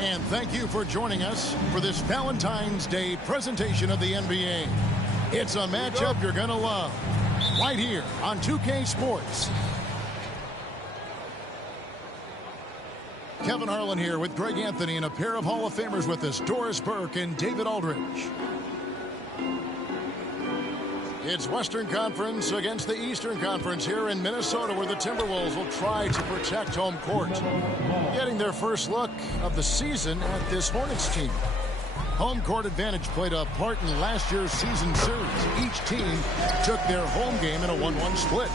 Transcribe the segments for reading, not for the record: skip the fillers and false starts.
And thank you for joining us for this Valentine's Day presentation of the NBA. It's a matchup you're going to love right here on 2K Sports. Kevin Harlan here with Greg Anthony and a pair of Hall of Famers with us, Doris Burke and David Aldridge. It's Western Conference against the Eastern Conference here in Minnesota, where the Timberwolves will try to protect home court. Getting their first look of the season at this Hornets team. Home court advantage played a part in last year's season series. Each team took their home game in a 1-1 split.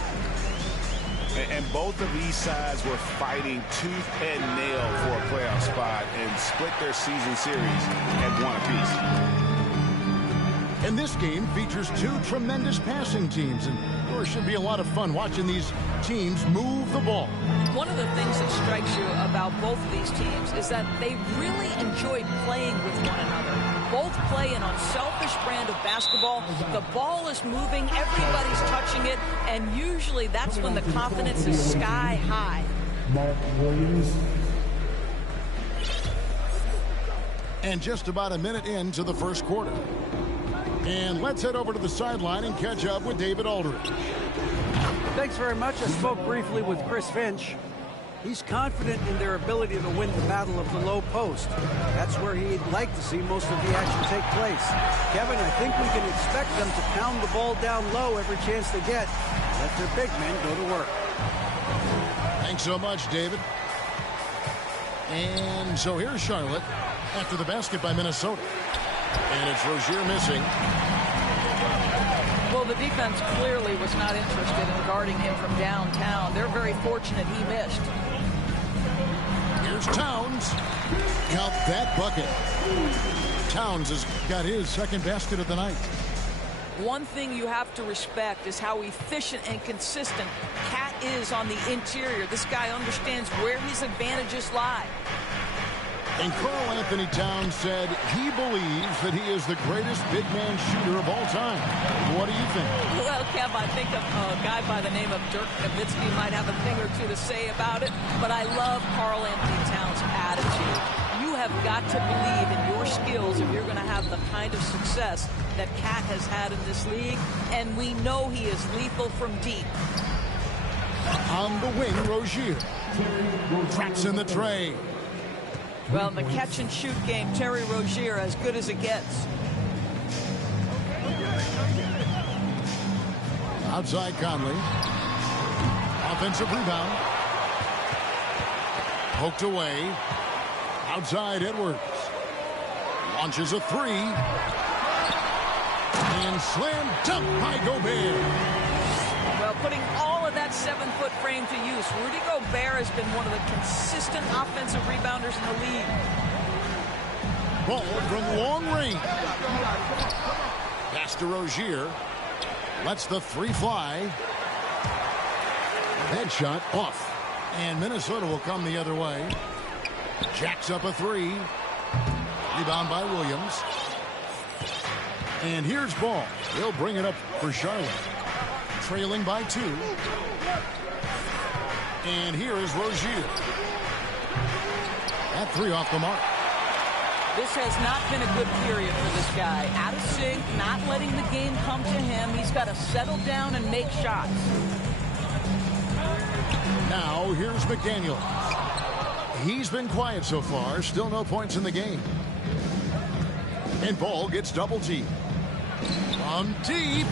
And both of these sides were fighting tooth and nail for a playoff spot and split their season series at one apiece. And this game features two tremendous passing teams, and there should be a lot of fun watching these teams move the ball. One of the things that strikes you about both of these teams is that they really enjoy playing with one another. Both play an unselfish brand of basketball. The ball is moving, everybody's touching it, and usually that's when the confidence is sky high. Mark Williams. And just about a minute into the first quarter. And let's head over to the sideline and catch up with David Aldridge. Thanks very much. I spoke briefly with Chris Finch. He's confident in their ability to win the battle of the low post. That's where he'd like to see most of the action take place. Kevin, I think we can expect them to pound the ball down low every chance they get. Let their big men go to work. Thanks so much, David. And so here's Charlotte after the basket by Minnesota. And it's Rozier missing. Well, the defense clearly was not interested in guarding him from downtown. They're very fortunate he missed. Here's Towns. Count that bucket. Towns has got his second basket of the night. One thing you have to respect is how efficient and consistent Cat is on the interior. This guy understands where his advantages lie. And Karl Anthony Towns said he believes that he is the greatest big man shooter of all time. What do you think? Well, Kev, I think a guy by the name of Dirk Nowitzki might have a thing or two to say about it, but I love Karl Anthony Towns' attitude. You have got to believe in your skills if you're going to have the kind of success that Cat has had in this league, and we know he is lethal from deep. On the wing, Rozier. Traps in the tray. Well, in the catch-and-shoot game, Terry Rozier as good as it gets. Outside Conley. Offensive rebound. Poked away. Outside Edwards. Launches a three. And slam dunk by Gobert. Well, putting all of that 7-foot frame to use, Rudy Gobert has been one of the consistent offensive rebounders in the league. Ball from long range. Pass to Rozier. Lets the three fly. Headshot off. And Minnesota will come the other way. Jacks up a three. Rebound by Williams. And here's Ball. He'll bring it up for Charlotte. Trailing by 2. And here is Rozier. That three off the mark. This has not been a good period for this guy. Out of sync, not letting the game come to him. He's got to settle down and make shots. Now here's McDaniel. He's been quiet so far. Still no points in the game. And Ball gets double teamed. From deep.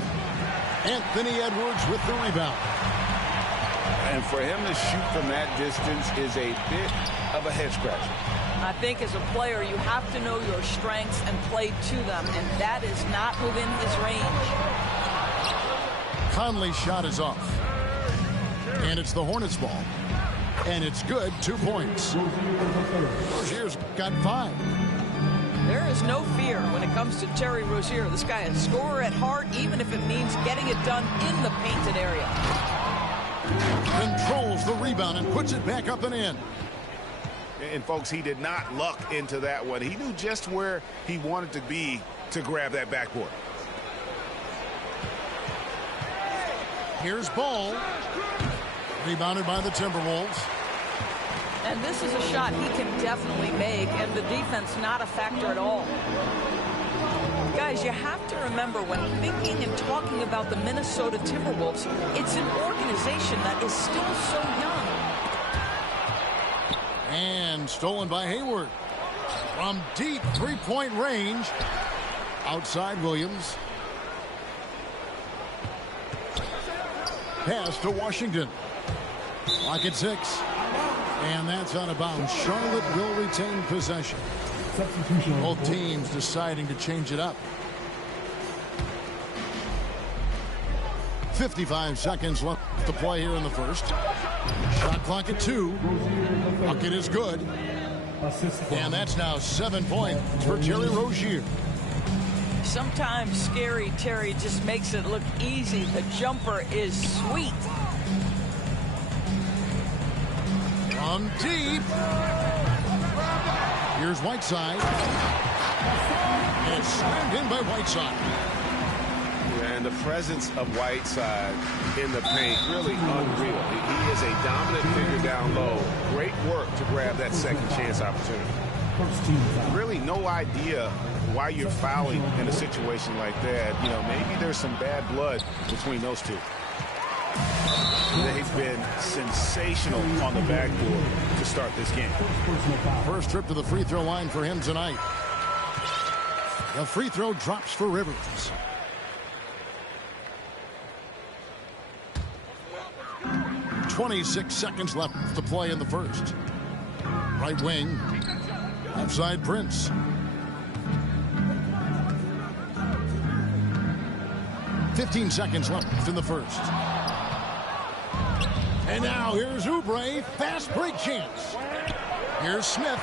Anthony Edwards with the rebound. And for him to shoot from that distance is a bit of a head scratcher. I think as a player, you have to know your strengths and play to them, and that is not within his range. Conley's shot is off. And it's the Hornets ball. And it's good. 2 points. Rozier's got 5. There is no fear when it comes to Terry Rozier. This guy is a scorer at heart, even if it means getting it done in the painted area. Controls the rebound and puts it back up and in. And folks, he did not luck into that one. He knew just where he wanted to be to grab that backboard. Here's Ball. Rebounded by the Timberwolves. And this is a shot he can definitely make, and the defense not a factor at all. Guys, you have to remember when thinking and talking about the Minnesota Timberwolves, it's an organization that is still so young. And stolen by Hayward. From deep three-point range. Outside Williams. Pass to Washington. Clock at 6. And that's out of bounds. Charlotte will retain possession. Both teams deciding to change it up. 55 seconds left to play here in the first. Shot clock at 2. Bucket is good. And that's now 7 points for Terry Rozier. Sometimes scary Terry just makes it look easy. The jumper is sweet. From deep. Here's Whiteside. And it's slammed in by Whiteside. And the presence of Whiteside in the paint, really unreal. He is a dominant figure down low. Great work to grab that second chance opportunity. Really no idea why you're fouling in a situation like that. You know, maybe there's some bad blood between those two. They've been sensational on the backboard to start this game. First trip to the free throw line for him tonight. The free throw drops for Rivers. .26 seconds left to play in the first. Right wing. Outside Prince. .15 seconds left in the first. And now here's Oubre. Fast break chance. Here's Smith.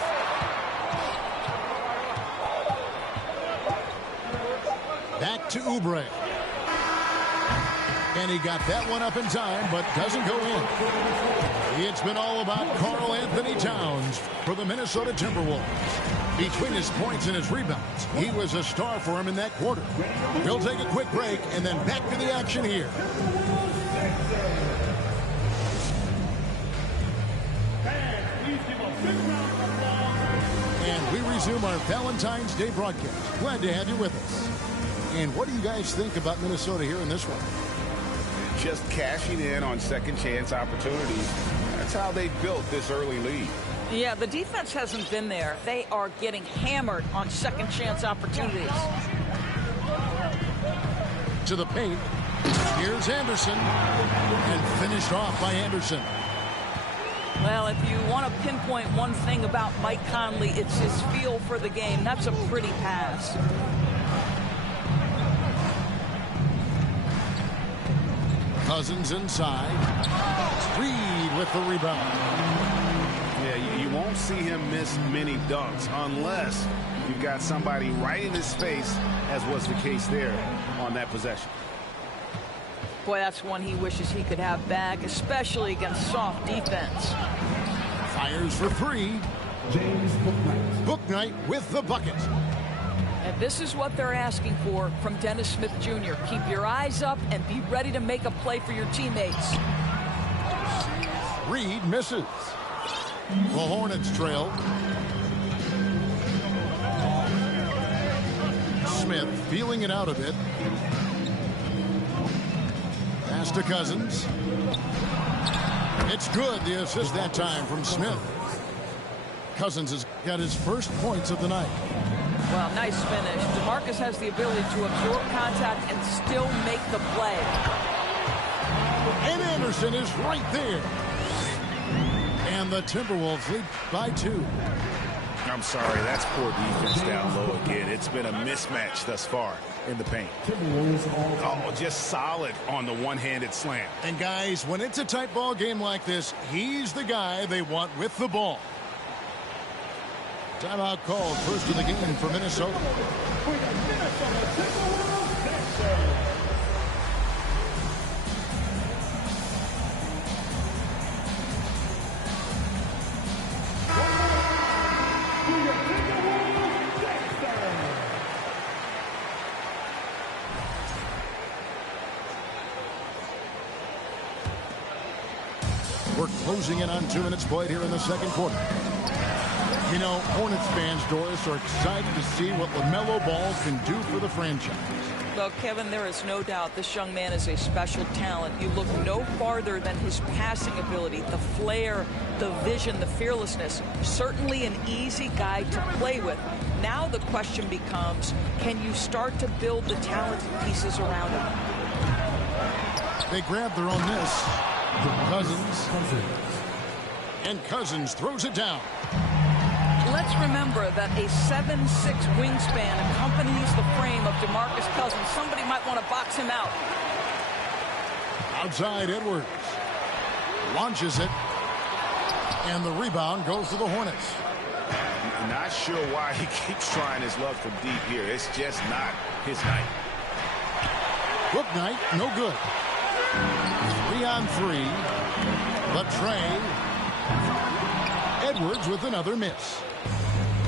Back to Oubre. And he got that one up in time, but doesn't go in. It's been all about Karl Anthony Towns for the Minnesota Timberwolves. Between his points and his rebounds, he was a star for him in that quarter. We'll take a quick break and then back to the action here. And we resume our Valentine's Day broadcast. Glad to have you with us. And what do you guys think about Minnesota here in this one? Just cashing in on second chance opportunities. That's how they built this early lead. Yeah, the defense hasn't been there. They are getting hammered on second chance opportunities. To the paint. Here's Anderson. And finished off by Anderson. Well, if you want to pinpoint one thing about Mike Conley, it's his feel for the game. That's a pretty pass. Cousins inside. Reed with the rebound. Yeah, you won't see him miss many dunks unless you've got somebody right in his face, as was the case there on that possession. Boy, that's one he wishes he could have back, especially against soft defense. Fires for 3. James Bouknight. Bouknight with the bucket. And this is what they're asking for from Dennis Smith Jr. Keep your eyes up and be ready to make a play for your teammates. Reed misses. The Hornets trail. Smith feeling it out a bit. Pass to Cousins. It's good. The assist that time from Smith. Cousins has got his first points of the night. Well, nice finish. DeMarcus has the ability to absorb contact and still make the play. And Anderson is right there. And the Timberwolves lead by 2. I'm sorry, that's poor defense down low again. It's been a mismatch thus far. in the paint. Oh, just solid on the one-handed slam. And guys, when it's a tight ball game like this, he's the guy they want with the ball. Timeout called, first of the game for Minnesota. We're closing in on 2 minutes played here in the second quarter. You know, Hornets fans, Doris, are excited to see what LaMelo Ball can do for the franchise. Well, Kevin, there is no doubt this young man is a special talent. You look no farther than his passing ability, the flair, the vision, the fearlessness. Certainly an easy guy to play with. Now the question becomes, can you start to build the talented pieces around him? They grab their own miss. Cousins. And Cousins throws it down. Let's remember that a 7'6" wingspan accompanies the frame of DeMarcus Cousins. Somebody might want to box him out. Outside, Edwards launches it, and the rebound goes to the Hornets. Not sure why he keeps trying his luck from deep here. It's just not his night. Book night, no good. 3-on-3. Latrey. Edwards with another miss.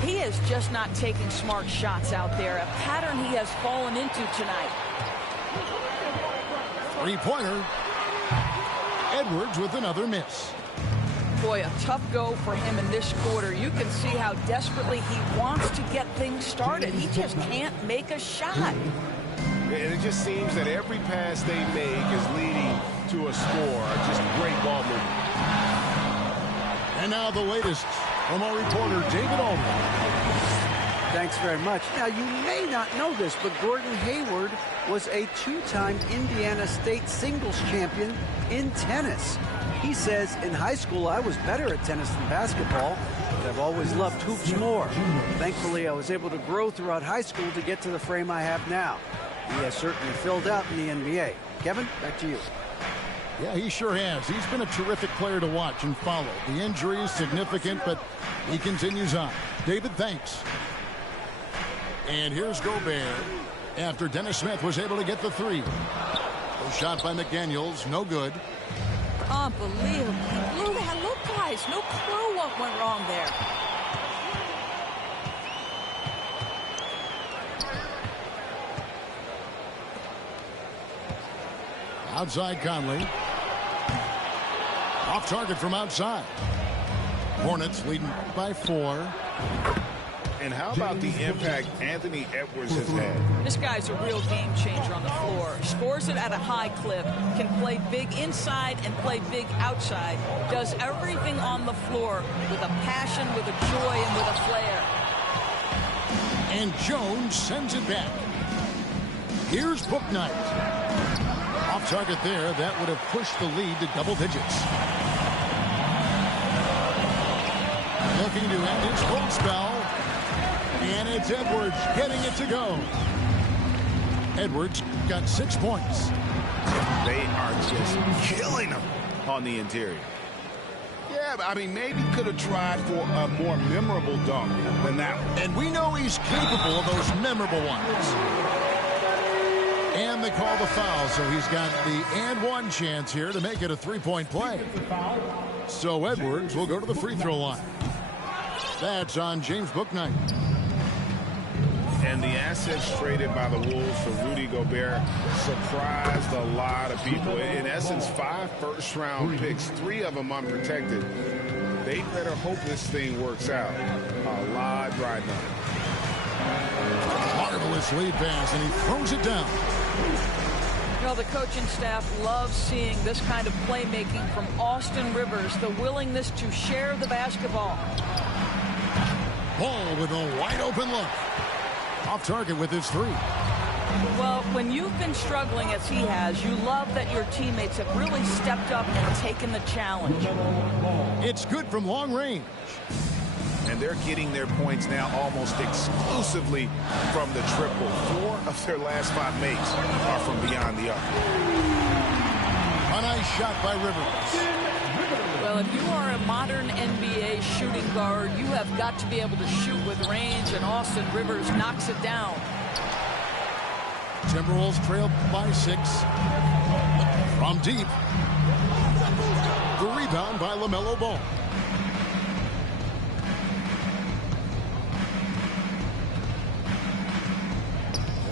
He is just not taking smart shots out there, a pattern he has fallen into tonight. Three-pointer. Edwards with another miss. Boy, a tough go for him in this quarter. You can see how desperately he wants to get things started. He just can't make a shot. And it just seems that every pass they make is leading to a score. Just great ball movement. And now the latest from our reporter, David Aldridge. Thanks very much. Now, you may not know this, but Gordon Hayward was a 2-time Indiana State singles champion in tennis. He says, in high school, I was better at tennis than basketball, but I've always loved hoops more. Thankfully, I was able to grow throughout high school to get to the frame I have now. He has certainly filled out in the NBA. Kevin, back to you. Yeah, he sure has. He's been a terrific player to watch and follow. The injury is significant, but he continues on. David, thanks. And here's Gobert after Dennis Smith was able to get the three. A shot by McDaniels, no good. Unbelievable. He blew that. Look, guys, no clue what went wrong there. Outside Conley. Off target from outside. Hornets leading by 4. And how about the impact Anthony Edwards has had? This guy's a real game changer on the floor. Scores it at a high clip. Can play big inside and play big outside. Does everything on the floor with a passion, with a joy, and with a flair. And Jones sends it back. Here's Bouknight. Off target there. That would have pushed the lead to double digits. Looking to end his cold spell. And it's Edwards getting it to go. Edwards got 6 points. They are just killing him on the interior. Yeah, but I mean, maybe could have tried for a more memorable dunk than that one. And we know he's capable of those memorable ones. And they call the foul, so he's got the and one chance here to make it a three-point play. So Edwards will go to the free throw line. That's on James Bouknight. And the assets traded by the Wolves for Rudy Gobert surprised a lot of people. In essence, 5 first-round picks, 3 of them unprotected. They better hope this thing works out. A lot riding on it. Marvelous lead pass, and he throws it down. You know, the coaching staff loves seeing this kind of playmaking from Austin Rivers, the willingness to share the basketball. Ball with a wide-open look. Off target with his 3. Well, when you've been struggling as he has, you love that your teammates have really stepped up and taken the challenge. It's good from long range. and they're getting their points now almost exclusively from the triple. 4 of their last 5 makes are from beyond the arc. A nice shot by Rivers. Well, if you are a modern NBA shooting guard, you have got to be able to shoot with range, and Austin Rivers knocks it down. Timberwolves trail by 6. From deep. The rebound by LaMelo Ball.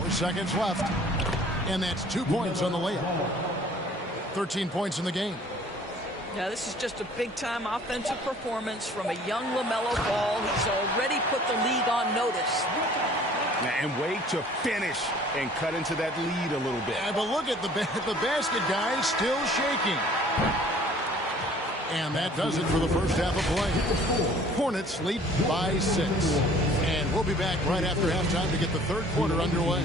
Seconds left, and that's 2 points on the layup. 13 points in the game. Yeah, this is just a big-time offensive performance from a young LaMelo Ball. He's already put the league on notice. And wait to finish and cut into that lead a little bit. Yeah, but look at the basket, guys, still shaking. And that does it for the first half of play. Hornets lead by 6. And we'll be back right after halftime to get the third quarter underway.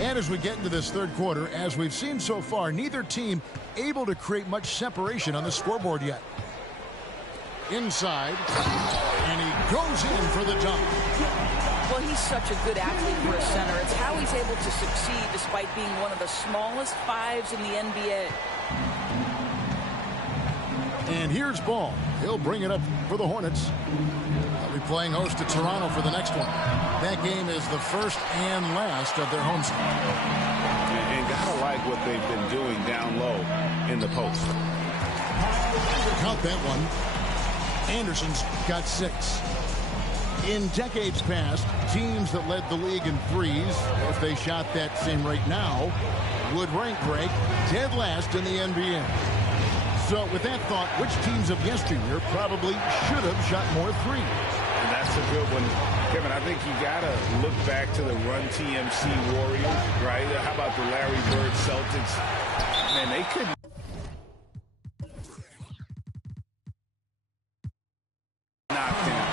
And as we get into this third quarter, as we've seen so far, neither team able to create much separation on the scoreboard yet. Inside, and he goes in for the dunk. Well, he's such a good athlete for a center. It's how he's able to succeed despite being one of the smallest 5s in the NBA. And here's Ball. He'll bring it up for the Hornets. They'll be playing host to Toronto for the next one. That game is the first and last of their homestand. And gotta like what they've been doing down low in the post. Count that one. Anderson's got 6. In decades past, teams that led the league in threes, if they shot that same rate now, would rank break dead last in the NBA. So with that thought, which teams of yesteryear probably should have shot more threes? And that's a good one. Kevin, I think you got to look back to the Run TMC Warriors, right? How about the Larry Bird Celtics? Man, they couldn't. Knocked down.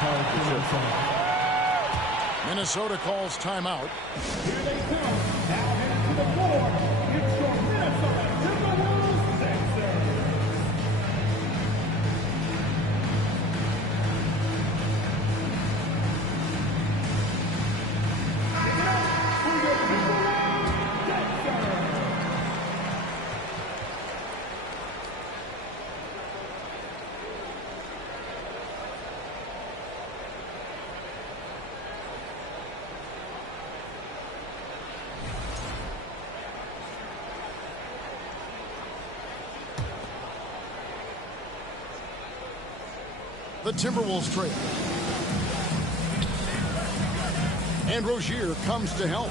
Minnesota calls timeout. Here they come. Now headed to the floor. It's your Minnesota Timberwolves Sixers. Give it up for your Timberwolves Sixers. The Timberwolves trail. And Rozier comes to help.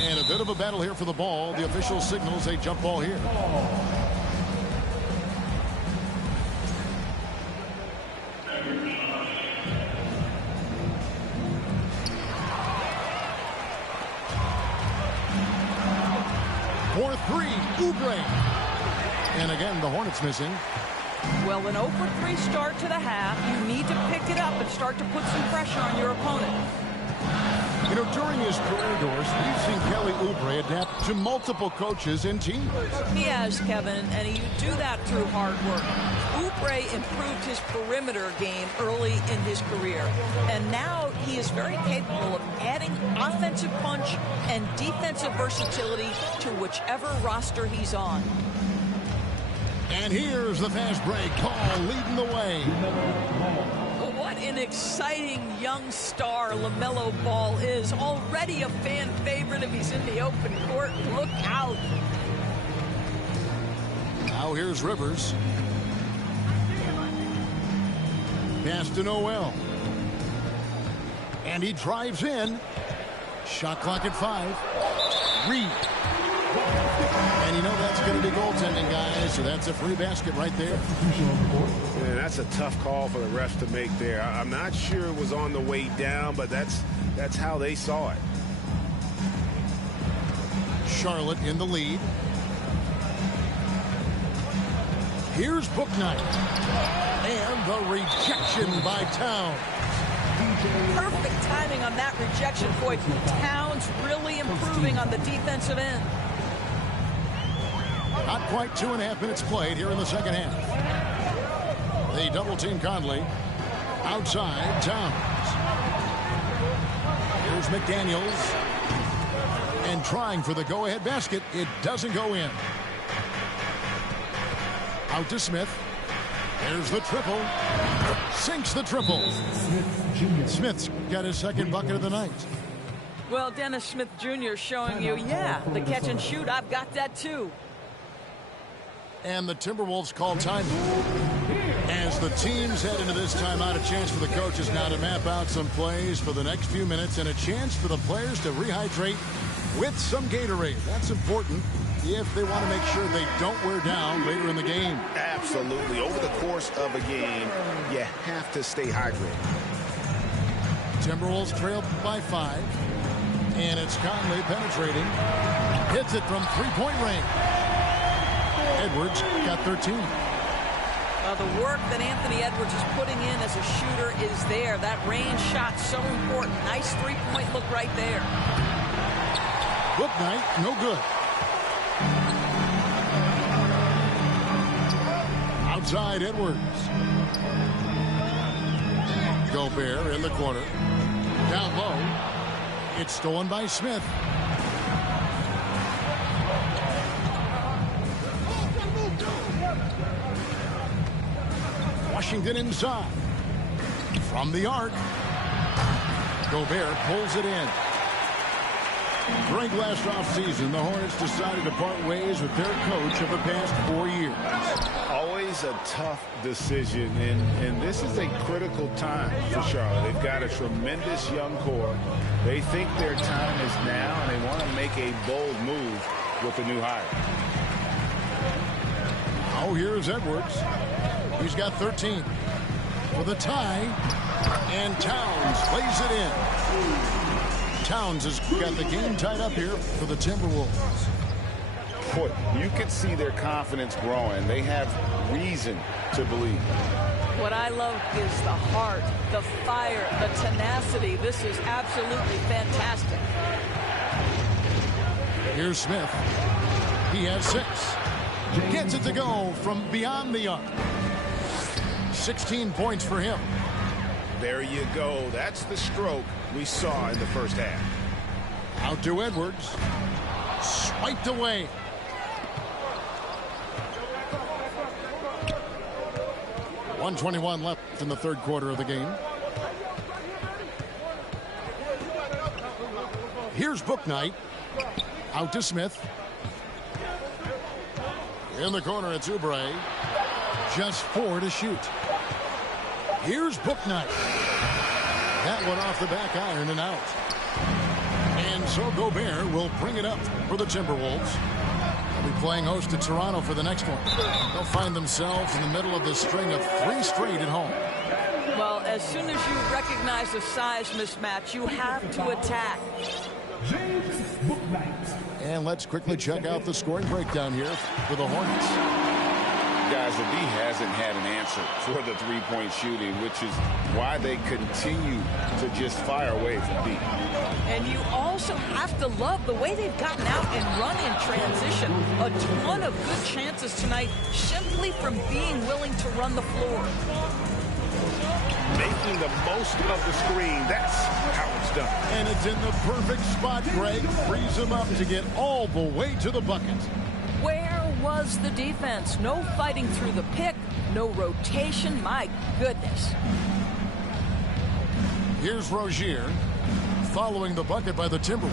And a bit of a battle here for the ball. The official signals a jump ball here. For 3, Oubre. And again, the Hornets missing. Well, an 0-for-3 start to the half. You need to pick it up and start to put some pressure on your opponent. You know, during his career, Doris, we've seen Kelly Oubre adapt to multiple coaches and teams. He has, Kevin, and he do that through hard work. Oubre improved his perimeter game early in his career, and now he is very capable of adding offensive punch and defensive versatility to whichever roster he's on. And here's the fast break. Paul leading the way. What an exciting young star LaMelo Ball is. Already a fan favorite if he's in the open court. Look out. Now here's Rivers. Pass to Noel. And he drives in. Shot clock at 5. Reed. And you know that's going to be goaltending, guys, so that's a free basket right there. Man, that's a tough call for the refs to make there. I'm not sure it was on the way down, but that's how they saw it. Charlotte in the lead. Here's Bouknight. And the rejection by Towns. Perfect timing on that rejection point. Towns really improving on the defensive end. Not quite 2.5 minutes played here in the second half. They double team Conley. Outside, Towns. Here's McDaniels. And trying for the go-ahead basket. It doesn't go in. Out to Smith. There's the triple. Sinks the triple. Smith's got his second bucket of the night. Well, Dennis Smith Jr. showing you, yeah, the catch and shoot, I've got that too. And the Timberwolves call time. As the teams head into this timeout, a chance for the coaches now to map out some plays for the next few minutes and a chance for the players to rehydrate with some Gatorade. That's important if they want to make sure they don't wear down later in the game. Absolutely. Over the course of a game, you have to stay hydrated. Timberwolves trail by 5. And it's Conley penetrating. Hits it from three-point range. Edwards got 13. The work that Anthony Edwards is putting in as a shooter is there. That range shot so important. Nice three-point look right there. Book night, no good. Outside Edwards. Gobert in the corner. Down low. It's stolen by Smith. Washington inside. From the arc. Gobert pulls it in. During last offseason, the Hornets decided to part ways with their coach of the past 4 years. Always a tough decision, and this is a critical time for Charlotte. They've got a tremendous young core. They think their time is now, and they want to make a bold move with the new hire. Oh, here's Edwards. He's got 13 for the tie, and Towns lays it in. Towns has got the game tied up here for the Timberwolves. Boy, you could see their confidence growing. They have reason to believe. What I love is the heart, the fire, the tenacity. This is absolutely fantastic. Here's Smith. He has 6. Gets it to go from beyond the arc. 16 points for him. There you go. That's the stroke we saw in the first half. Out to Edwards. Swiped away. .121 left in the third quarter of the game. Here's Book Night. Out to Smith. In the corner, it's Oubre. Just 4 to shoot. Here's Book Night. That one off the back iron and out. And so Gobert will bring it up for the Timberwolves. They'll be playing host to Toronto for the next one. They'll find themselves in the middle of this string of 3 straight at home. Well, as soon as you recognize the size mismatch, you have to attack. And let's quickly check out the scoring breakdown here for the Hornets. Guys, the D hasn't had an answer for the three-point shooting, which is why they continue to just fire away from deep. And you also have to love the way they've gotten out and run in transition. A ton of good chances tonight simply from being willing to run the floor. Making the most of the screen. That's how it's done. And it's in the perfect spot, Greg. Frees him up to get all the way to the bucket. Where was the defense? No fighting through the pick, no rotation. My goodness. Here's Rozier following the bucket by the Timberwolves.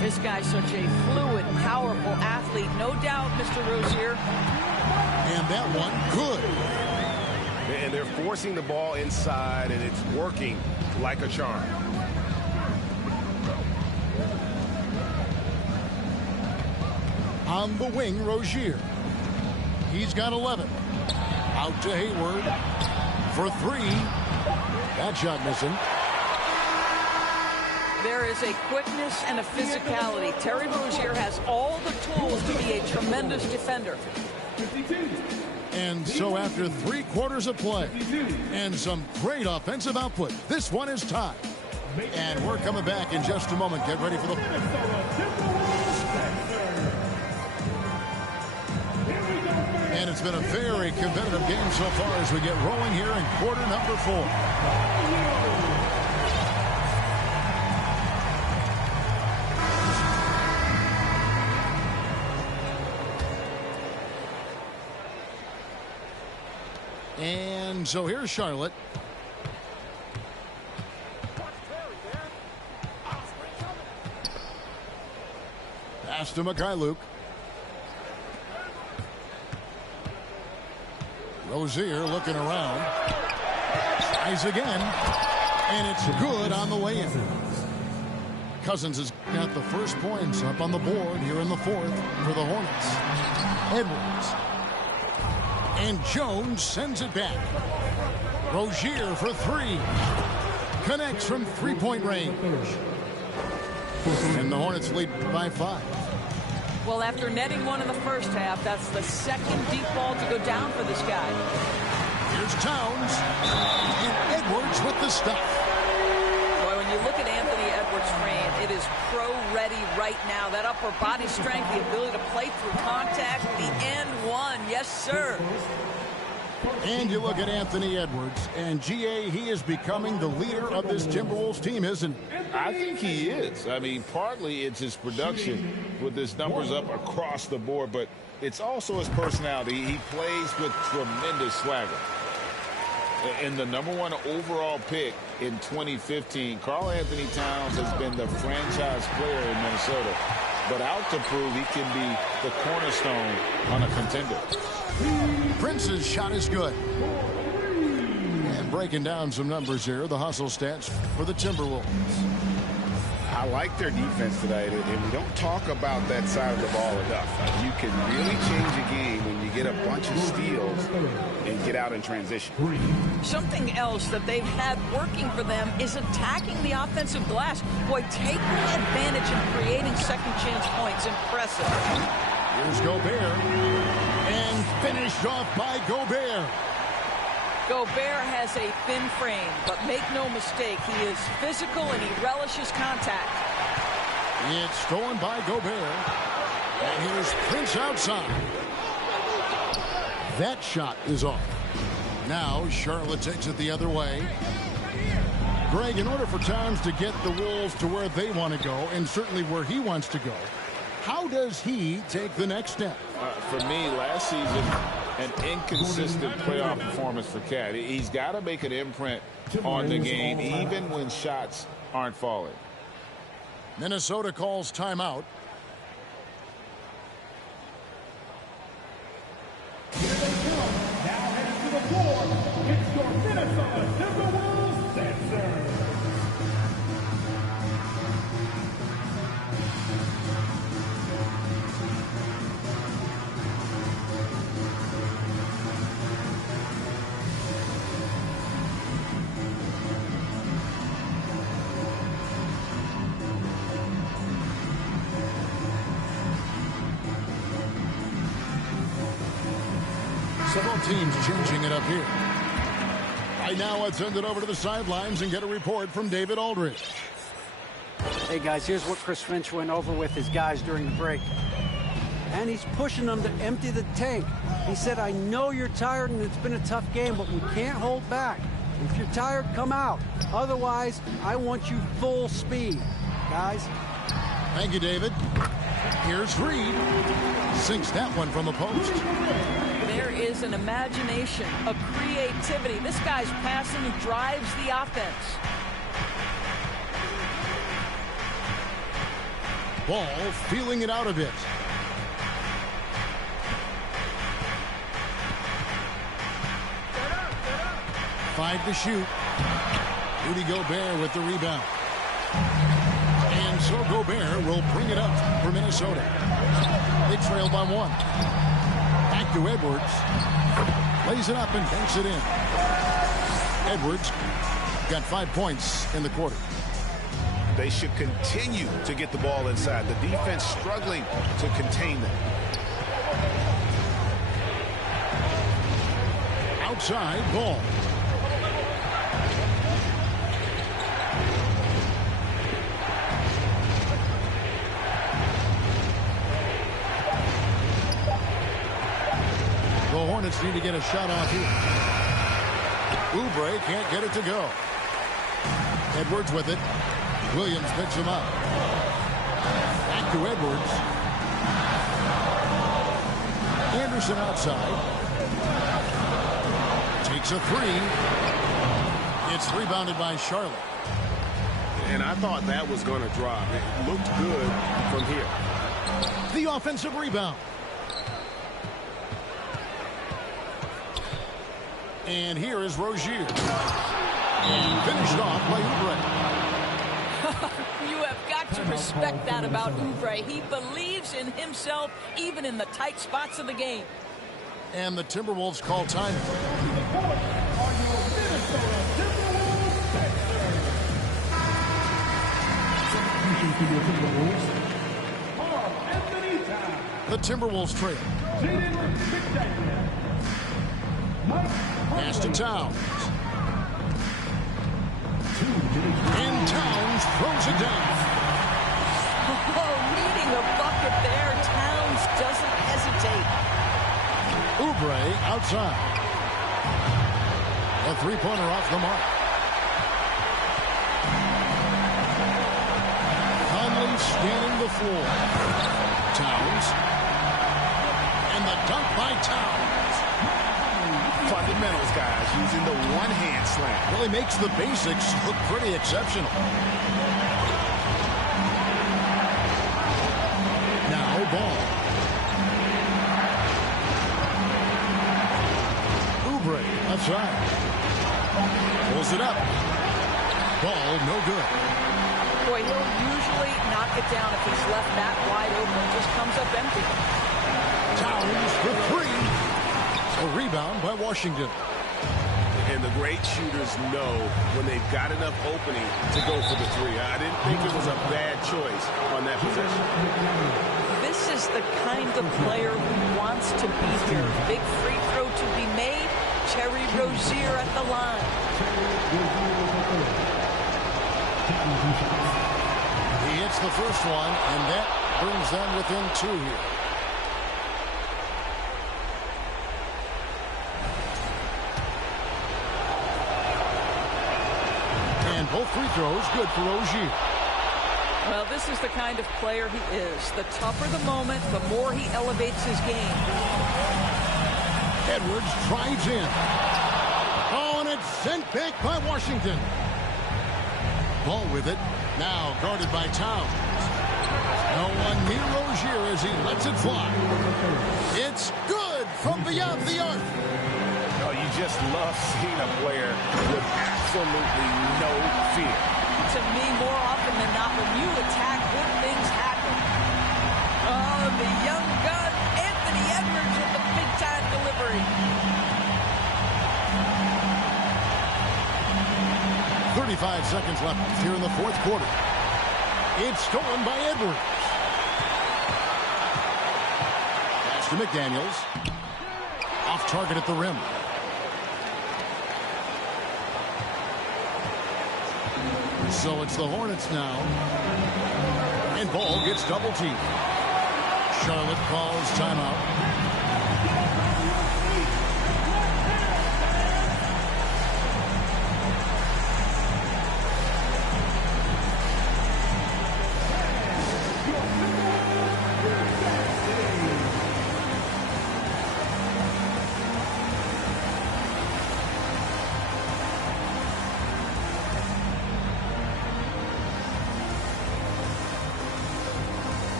This guy's such a fluid, powerful athlete. No doubt, Mr. Rozier. And that one good. And they're forcing the ball inside, and it's working like a charm. On the wing, Rozier. He's got 11. Out to Hayward for 3. That shot missing. There is a quickness and a physicality. Terry Rozier has all the tools to be a tremendous defender. And so after 3 quarters of play and some great offensive output, this one is tied. And we're coming back in just a moment. Get ready for the... And it's been a very competitive game so far as we get rolling here in quarter number 4. And so here's Charlotte. Pass to Mikhailuk. Rozier looking around. Tries again. And it's good on the way in. Cousins has got the first points up on the board here in the 4th for the Hornets. Edwards. And Jones sends it back. Rozier for 3. Connects from three-point range. And the Hornets lead by 5. Well, after netting one in the first half, that's the second deep ball to go down for this guy. Here's Towns. And Edwards with the stuff. Boy, when you look at Anthony Edwards' frame, it is pro-ready right now. That upper body strength, the ability to play through contact, the and one. Yes, sir. And you look at Anthony Edwards, and G.A., he is becoming the leader of this Timberwolves team, isn't he? I think he is. I mean, partly it's his production with his numbers up across the board, but it's also his personality. He plays with tremendous swagger. And the #1 overall pick in 2015, Karl Anthony Towns has been the franchise player in Minnesota, but out to prove he can be the cornerstone on a contender. Prince's shot is good. And breaking down some numbers here, the hustle stats for the Timberwolves. I like their defense tonight, and we don't talk about that side of the ball enough. You can really change a game when you get a bunch of steals and get out in transition. Something else that they've had working for them is attacking the offensive glass. Boy, taking advantage and creating second chance points. Impressive. Here's Gobert. And finished off by Gobert. Gobert has a thin frame, but make no mistake, he is physical and he relishes contact. It's stolen by Gobert. And here's Prince outside. That shot is off. Now Charlotte takes it the other way. Greg, in order for Towns to get the Wolves to where they want to go, and certainly where he wants to go, how does he take the next step? For me, last season, an inconsistent playoff performance for Cat. He's got to make an imprint on the game, even when shots aren't falling. Minnesota calls timeout. Here they come. Now heading to the floor. It's your Minnesota Timberwolves Sixers. Several teams changing it up here. Right now, let's send it over to the sidelines and get a report from David Aldridge. Hey, guys, here's what Chris Finch went over with his guys during the break. And he's pushing them to empty the tank. He said, I know you're tired and it's been a tough game, but we can't hold back. If you're tired, come out. Otherwise, I want you full speed. Guys. Thank you, David. Here's Reed. Sinks that one from the post. There is an imagination, a creativity. This guy's passing drives the offense. Ball feeling it out a bit. Five to shoot. Rudy Gobert with the rebound. And so Gobert will bring it up for Minnesota. They trail by 1. Back to Edwards. Lays it up and banks it in. Edwards got 5 points in the quarter. They should continue to get the ball inside. The defense struggling to contain them. Outside, Ball. Hornets need to get a shot off here. Oubre can't get it to go. Edwards with it. Williams picks him up. Back to Edwards. Anderson outside. Takes a three. It's rebounded by Charlotte. And I thought that was going to drop. It looked good from here. The offensive rebound. And here is Rozier. And finished off by Oubre. You have got to respect that about Oubre. He believes in himself even in the tight spots of the game. And the Timberwolves call time. The Timberwolves trail. Pass to Towns. And Towns throws it down. Oh, needing a bucket there. Towns doesn't hesitate. Oubre outside. A three-pointer off the mark. Conley scanning the floor. Towns. And the dunk by Towns. Fundamentals, guys, using the one-hand slam. Really makes the basics look pretty exceptional. Now Ball. Oubre outside. Pulls it up. Ball no good. Boy, he'll usually knock it down if he's left that wide open. Just comes up empty. Towns for three. A rebound by Washington. And the great shooters know when they've got enough opening to go for the three. I didn't think it was a bad choice on that possession. This is the kind of player who wants to be here. Big free throw to be made. Terry Rozier at the line. He hits the first one, and that brings them within two here. And both free throws good for Rozier. Well, this is the kind of player he is. The tougher the moment, the more he elevates his game. Edwards drives in. Oh, and it's sent back by Washington. Ball with it. Now guarded by Towns. No one near Rozier as he lets it fly. It's good from beyond the arc. Oh, you just love seeing a player with absolutely no fear. To me, more often than not, when you attack, good things happen. Oh, the young gun, Anthony Edwards with the big-time delivery. 35 seconds left here in the fourth quarter. It's stolen by Edwards. Pass to McDaniels. Off target at the rim. So it's the Hornets now. And Ball gets double teamed. Charlotte calls timeout.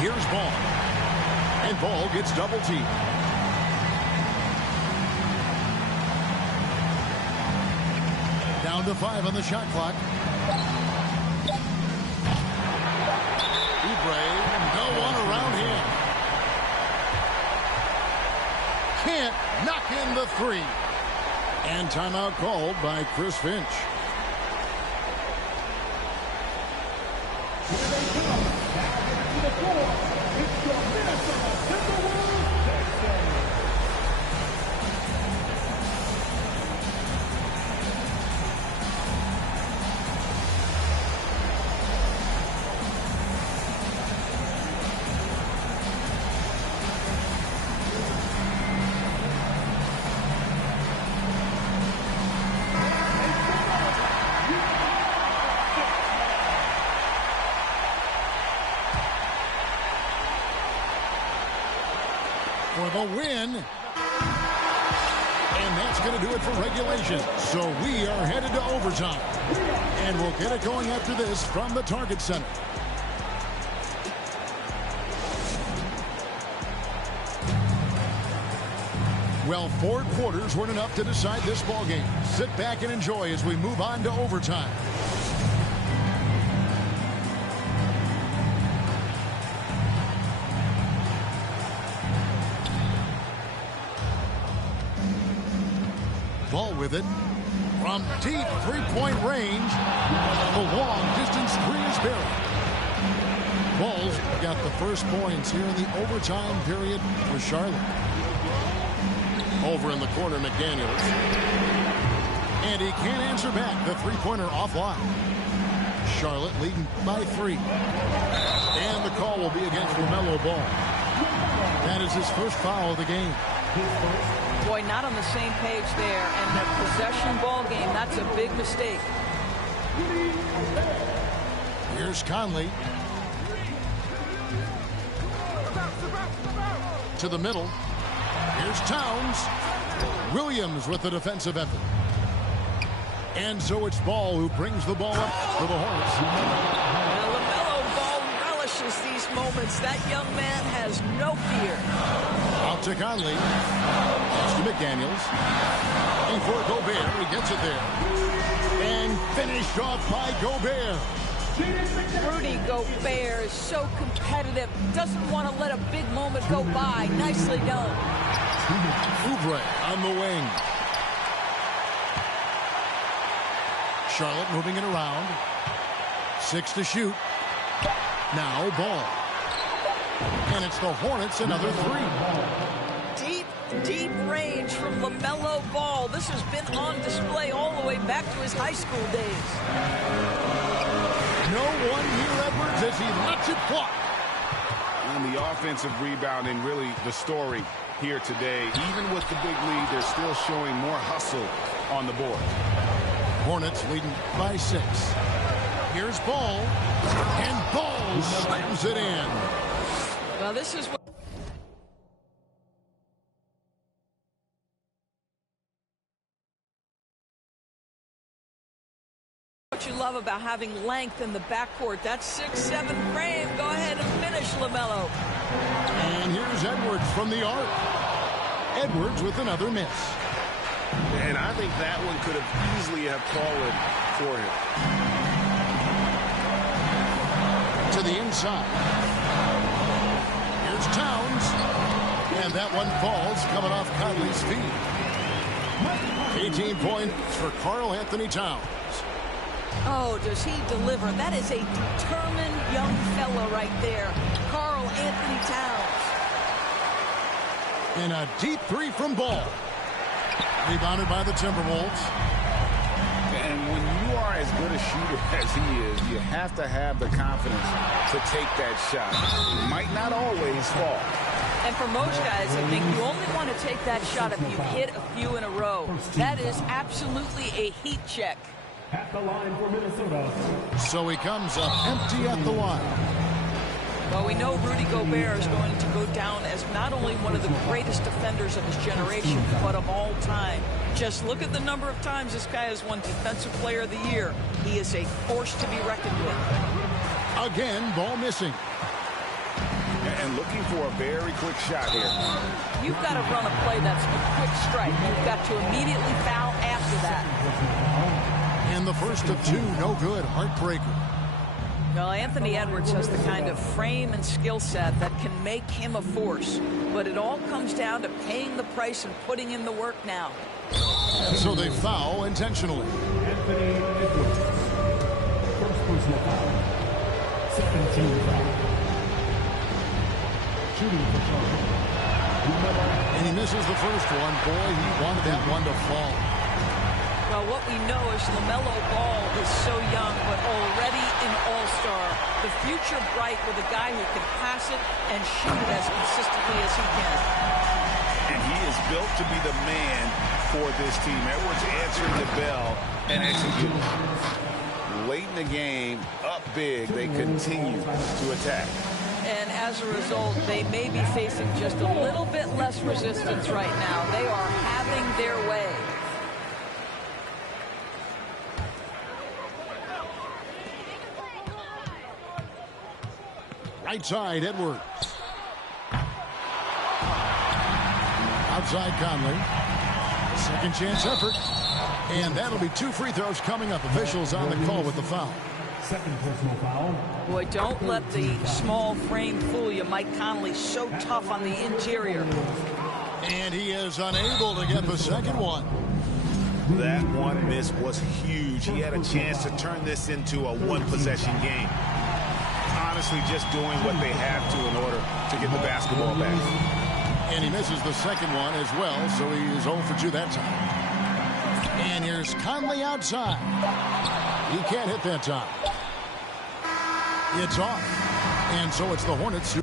Here's Ball. And Ball gets double teamed. Down to 5 on the shot clock. Oubre, no one around him. Can't knock in the three. And timeout called by Chris Finch. Here they come. Now getting to the floor. It's your Minnesota Timberwolves. Sexton. For the win. And that's going to do it for regulation. So we are headed to overtime. And we'll get it going after this from the Target Center. Well, 4 quarters weren't enough to decide this ball game. Sit back and enjoy as we move on to overtime. Ball with it from deep three-point range. The long-distance three is buried. Bulls got the first points here in the overtime period for Charlotte. Over in the corner, McDaniels. And he can't answer back. The three-pointer offline. Charlotte leading by 3. And the call will be against LaMelo Ball. That is his first foul of the game. Boy, not on the same page there. And the possession ball game, that's a big mistake. Here's Conley. To the middle. Here's Towns. Williams with the defensive effort. And so it's Ball who brings the ball up for the Hornets. And LaMelo Ball relishes these moments. That young man has no fear. Out to Conley. To McDaniels. And for Gobert. He gets it there. And finished off by Gobert. Rudy Gobert is so competitive. Doesn't want to let a big moment go by. Nicely done. Oubre on the wing. Charlotte moving it around. 6 to shoot. Now Ball. And it's the Hornets, another 3. Deep range from LaMelo Ball. This has been on display all the way back to his high school days. No one near Edwards as he lets it fly. And the offensive rebounding, really the story here today. Even with the big lead, they're still showing more hustle on the board. Hornets leading by 6. Here's Ball. And Ball slams it in. Well, this is what you love about having length in the backcourt. That 6'7" frame. Go ahead and finish, LaMelo. And here's Edwards from the arc. Edwards with another miss. And I think that one could have easily have fallen for him. To the inside. Here's Towns. And that one falls coming off Conley's feet. 18 points for Karl Anthony Towns. Oh, does he deliver? That is a determined young fella right there. Karl Anthony Towns. And a deep 3 from Ball. Rebounded by the Timberwolves. And when you are as good a shooter as he is, you have to have the confidence to take that shot. It might not always fall. And for most guys, I think you only want to take that shot if you hit a few in a row. That is absolutely a heat check. At the line for Minnesota. So he comes up empty at the line. Well, we know Rudy Gobert is going to go down as not only one of the greatest defenders of his generation, but of all time. Just look at the number of times this guy has won Defensive Player of the Year. He is a force to be reckoned with. Again, Ball missing. And looking for a very quick shot here. You've got to run a play that's a quick strike. You've got to immediately foul after that. And the first of 2, no good. Heartbreaker. Well, Anthony Edwards has the kind of frame and skill set that can make him a force. But it all comes down to paying the price and putting in the work now. And so they foul intentionally. Anthony Edwards. First personal foul. Second team foul. Shooting for Charlotte. And he misses the first one. Boy, he wanted that one to fall. Well, what we know is LaMelo Ball is so young, but already an all-star. The future bright with a guy who can pass it and shoot it as consistently as he can. And he is built to be the man for this team. Edwards answering the bell and executing. Late in the game, up big, they continue to attack. And as a result, they may be facing just a little bit less resistance right now. They are having their way. Right side, Edwards. Outside Conley. Second chance effort. And that'll be 2 free throws coming up. Officials on the call with the foul. Second personal foul. Boy, don't let the small frame fool you. Mike Conley so tough on the interior. And he is unable to get the second one. That one miss was huge. He had a chance to turn this into a one-possession game. Honestly, just doing what they have to in order to get the basketball back. And he misses the second one as well, so he is 0 for 2 that time. And here's Conley outside. He can't hit that time. It's off. And so it's the Hornets who